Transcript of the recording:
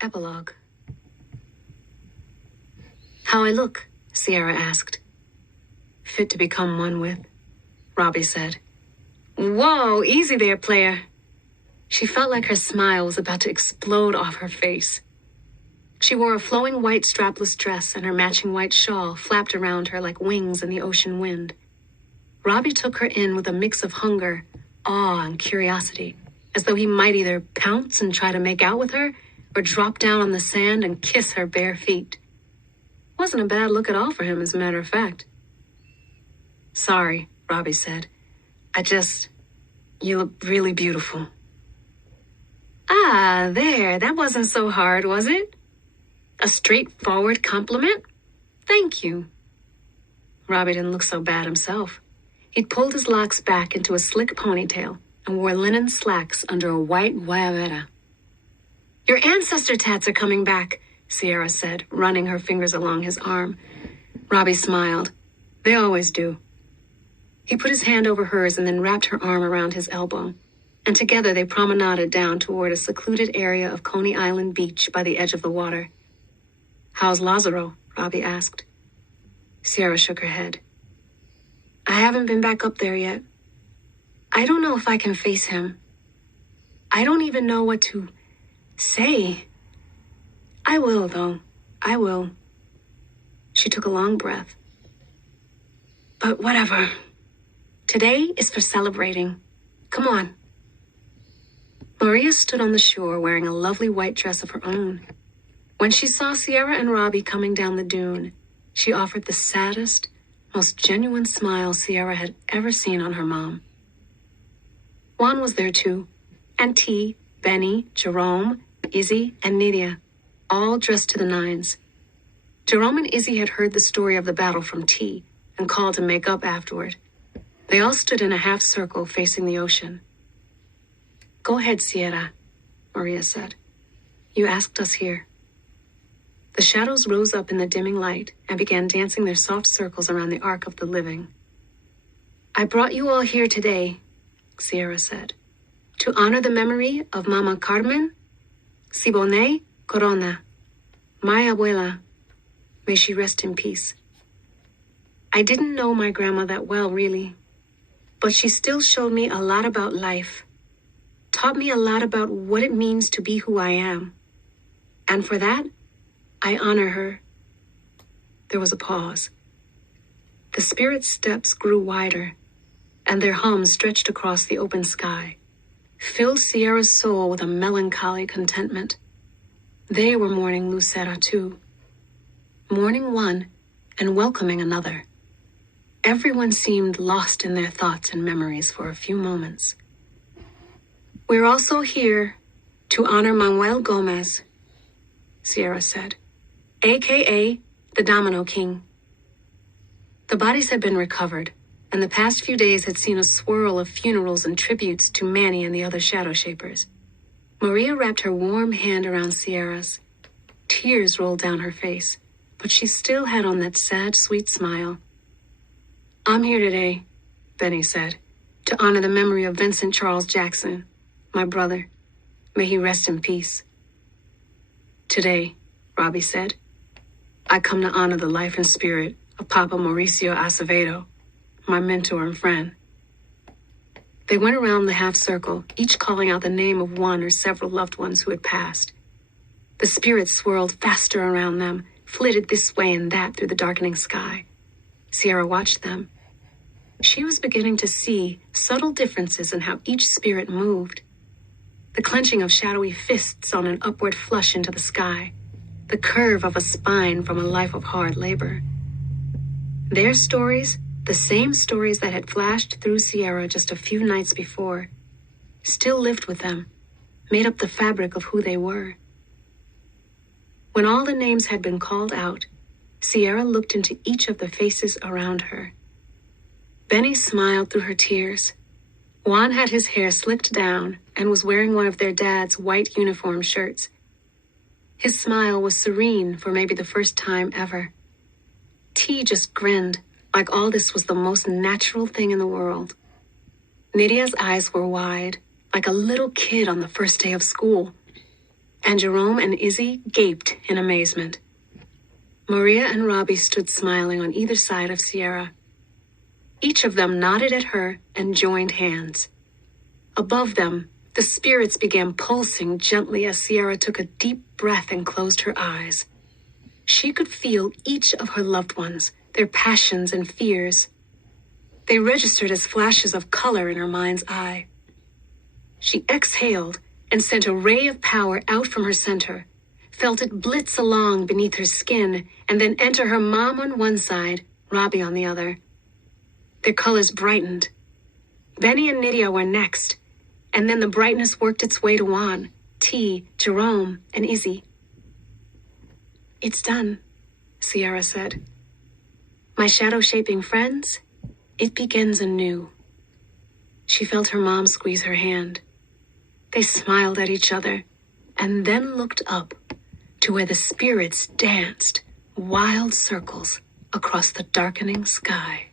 Epilogue. "How I look?" Sierra asked. "Fit to become one with," Robbie said. "Whoa, easy there, player." She felt like her smile was about to explode off her face. She wore a flowing white strapless dress, and her matching white shawl flapped around her like wings in the ocean wind. Robbie took her in with a mix of hunger, awe, and curiosity, as though he might either pounce and try to make out with her, or drop down on the sand and kiss her bare feet. Wasn't a bad look at all for him, as a matter of fact. "Sorry," Robbie said. You look really beautiful." "Ah, there, that wasn't so hard, was it? A straightforward compliment? Thank you." Robbie didn't look so bad himself. He'd pulled his locks back into a slick ponytail and wore linen slacks under a white guayabera. "Your ancestor tats are coming back," Sierra said, running her fingers along his arm. Robbie smiled. "They always do." He put his hand over hers and then wrapped her arm around his elbow, and together they promenaded down toward a secluded area of Coney Island beach by the edge of the water. "How's Lazaro?" Robbie asked. Sierra shook her head. "I haven't been back up there yet. I don't know if I can face him. I don't even know what to say. I will, though. I will." She took a long breath. "But whatever. Today is for celebrating. Come on." Maria stood on the shore wearing a lovely white dress of her own. When she saw Sierra and Robbie coming down the dune, she offered the saddest, most genuine smile Sierra had ever seen on her mom. Juan was there too, and T, Benny, Jerome, Izzy, and Nydia, all dressed to the nines. Jerome and Izzy had heard the story of the battle from T and called to make up afterward. They all stood in a half circle facing the ocean. "Go ahead, Sierra," Maria said. "You asked us here." The shadows rose up in the dimming light and began dancing their soft circles around the Ark of the Living. "I brought you all here today," Sierra said, "to honor the memory of Mama Carmen Siboney Corona, my abuela. May she rest in peace. I didn't know my grandma that well, really, but she still showed me a lot about life, taught me a lot about what it means to be who I am. And for that, I honor her." There was a pause. The spirit steps grew wider, and their hum stretched across the open sky, filled Sierra's soul with a melancholy contentment. They were mourning Lucera too, mourning one and welcoming another. Everyone seemed lost in their thoughts and memories for a few moments. "We're also here to honor Manuel Gomez," Sierra said, a.k.a. the Domino King. The bodies had been recovered, and the past few days had seen a swirl of funerals and tributes to Manny and the other Shadowshapers. Maria wrapped her warm hand around Sierra's. Tears rolled down her face, but she still had on that sad, sweet smile. "I'm here today," Benny said, "to honor the memory of Vincent Charles Jackson, my brother. May he rest in peace." "Today," Robbie said, "I come to honor the life and spirit of Papa Mauricio Acevedo, my mentor and friend." They went around the half circle, each calling out the name of one or several loved ones who had passed. The spirits swirled faster around them, flitted this way and that through the darkening sky. Sierra watched them. She was beginning to see subtle differences in how each spirit moved. The clenching of shadowy fists on an upward flush into the sky, the curve of a spine from a life of hard labor. Their stories, the same stories that had flashed through Sierra just a few nights before, still lived with them, made up the fabric of who they were. When all the names had been called out, Sierra looked into each of the faces around her. Benny smiled through her tears. Juan had his hair slicked down and was wearing one of their dad's white uniform shirts. His smile was serene for maybe the first time ever. T just grinned, like all this was the most natural thing in the world. Nydia's eyes were wide, like a little kid on the first day of school. and Jerome and Izzy gaped in amazement. Maria and Robbie stood smiling on either side of Sierra. Each of them nodded at her and joined hands. Above them, the spirits began pulsing gently as Sierra took a deep breath and closed her eyes. She could feel each of her loved ones, their passions and fears. They registered as flashes of color in her mind's eye. She exhaled and sent a ray of power out from her center, felt it blitz along beneath her skin, and then enter her mom on one side, Robbie on the other. Their colors brightened. Benny and Nydia were next, and then the brightness worked its way to Juan, T, Jerome, and Izzy. "It's done," Sierra said. "My shadow-shaping friends, it begins anew." She felt her mom squeeze her hand. They smiled at each other, and then looked up to where the spirits danced wild circles across the darkening sky.